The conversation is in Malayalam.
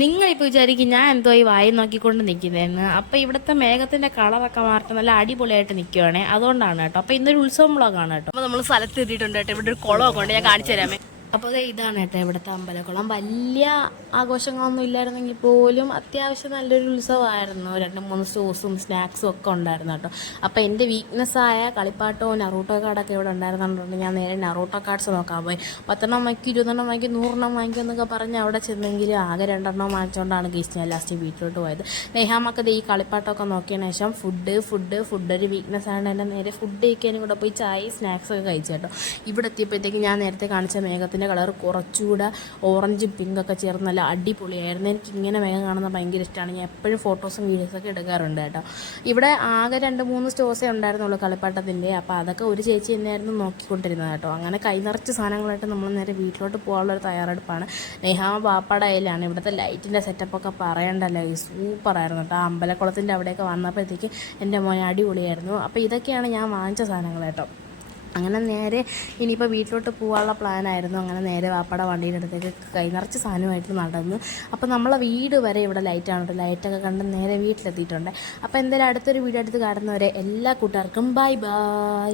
നിങ്ങളിപ്പോൾ വിചാരിക്കും ഞാൻ എന്തോ ഈ വായി നോക്കിക്കൊണ്ട് നിൽക്കുന്നതെന്ന്. അപ്പോൾ ഇവിടുത്തെ മേഘത്തിൻ്റെ കളറൊക്കെ മാറി നല്ല അടിപൊളിയായിട്ട് നിൽക്കുവാണേ, അതുകൊണ്ടാണ് കേട്ടോ. അപ്പോൾ ഇന്നൊരു ഉത്സവം വ്ളോഗാണ് കേട്ടോ. അപ്പോൾ നമ്മൾ സ്ഥലത്ത് എത്തിയിട്ടുണ്ട് കേട്ടോ. ഇവിടെ ഒരു കുളമൊക്കെ ഉണ്ട്, ഞാൻ കാണിച്ചു തരാമേ. അപ്പോൾ ഇതാണ് കേട്ടോ ഇവിടുത്തെ അമ്പലക്കുളം. വലിയ ആഘോഷങ്ങളൊന്നും ഇല്ലായിരുന്നെങ്കിൽ പോലും അത്യാവശ്യം നല്ലൊരു ഉത്സവമായിരുന്നു. 2-3 സ്റ്റോഴ്സും സ്നാക്സും ഒക്കെ ഉണ്ടായിരുന്നു കേട്ടോ. അപ്പോൾ എൻ്റെ വീക്ക്നെസ്സായ കളിപ്പാട്ടവും നറൂട്ടോ കാർഡൊക്കെ ഇവിടെ ഉണ്ടായിരുന്നുണ്ട്. ഞാൻ നേരെ നറൂട്ടോ കാർഡ്സ് നോക്കാൻ പോയി. 10 വാങ്ങിക്കും, 20 വാങ്ങിക്കും, 100 വാങ്ങിക്കും എന്നൊക്കെ പറഞ്ഞ് അവിടെ ചെന്നെങ്കിൽ ആകെ 2 വാങ്ങിച്ചുകൊണ്ടാണ് ഗീസ് ഞാൻ ലാസ്റ്റ് വീട്ടിലോട്ട് പോയത്. നെഹാമൊക്കെ ഈ കളിപ്പാട്ടമൊക്കെ നോക്കിയതിന് ശേഷം ഫുഡ് ഒരു വീക്ക്നെസ് ആണ്. എൻ്റെ നേരെ ഫുഡ് കഴിക്കാനും കൂടെ പോയി ചായ സ്നാക്സൊക്കെ കഴിച്ചു കേട്ടോ. ഇവിടെ എത്തിയപ്പോഴത്തേക്ക് ഞാൻ നേരത്തെ കാണിച്ച മേഘത്തിൻ്റെ കളർ കുറച്ചുകൂടെ ഓറഞ്ചും പിങ്കൊക്കെ ചേർന്ന് നല്ല അടിപൊളിയായിരുന്നു. എനിക്കിങ്ങനെ മേഘം കാണുന്നത് ഭയങ്കര ഇഷ്ടമാണ്. ഞാൻ എപ്പോഴും ഫോട്ടോസും വീഡിയോസൊക്കെ എടുക്കാറുണ്ട് കേട്ടോ. ഇവിടെ ആകെ 2-3 സ്റ്റോഴ്സേ ഉണ്ടായിരുന്നുള്ളൂ കളിപ്പാട്ടത്തിൻ്റെ. അപ്പോൾ അതൊക്കെ ഒരു ചേച്ചി തന്നെയായിരുന്നു നോക്കിക്കൊണ്ടിരുന്നത് കേട്ടോ. അങ്ങനെ കൈ നിറച്ച് സാധനങ്ങളായിട്ട് നമ്മൾ നേരെ വീട്ടിലോട്ട് പോകാനുള്ളൊരു തയ്യാറെടുപ്പാണ്. നെഹാമ ബാപ്പാടെ കയ്യിലാണ്. ഇവിടുത്തെ ലൈറ്റിൻ്റെ സെറ്റപ്പൊക്കെ പറയണ്ടല്ലോ, ഈ സൂപ്പറായിരുന്നു കേട്ടോ. അമ്പലക്കുളത്തിൻ്റെ അവിടെയൊക്കെ വന്നപ്പോഴത്തേക്ക് എൻ്റെ മോനെ അടിപൊളിയായിരുന്നു. അപ്പോൾ ഇതൊക്കെയാണ് ഞാൻ വാങ്ങിച്ച സാധനങ്ങൾ കേട്ടോ. അങ്ങനെ നേരെ ഇനിയിപ്പോൾ വീട്ടിലോട്ട് പോകാനുള്ള പ്ലാനായിരുന്നു. അങ്ങനെ നേരെ വാപ്പയുടെ വണ്ടീൻ്റെ അടുത്തേക്ക് കൈ നിറച്ച് സാധനമായിട്ട് നടന്നു. അപ്പോൾ നമ്മളെ വീട് വരെ ഇവിടെ ലൈറ്റാണ് കേട്ടോ. ലൈറ്റൊക്കെ കണ്ട് നേരെ വീട്ടിലെത്തിയിട്ടുണ്ട്. അപ്പോൾ എന്തായാലും അടുത്തൊരു വീഡിയോ എടുത്ത് കാണുന്നവരെ എല്ലാ കൂട്ടുകാർക്കും ബൈ ബൈ.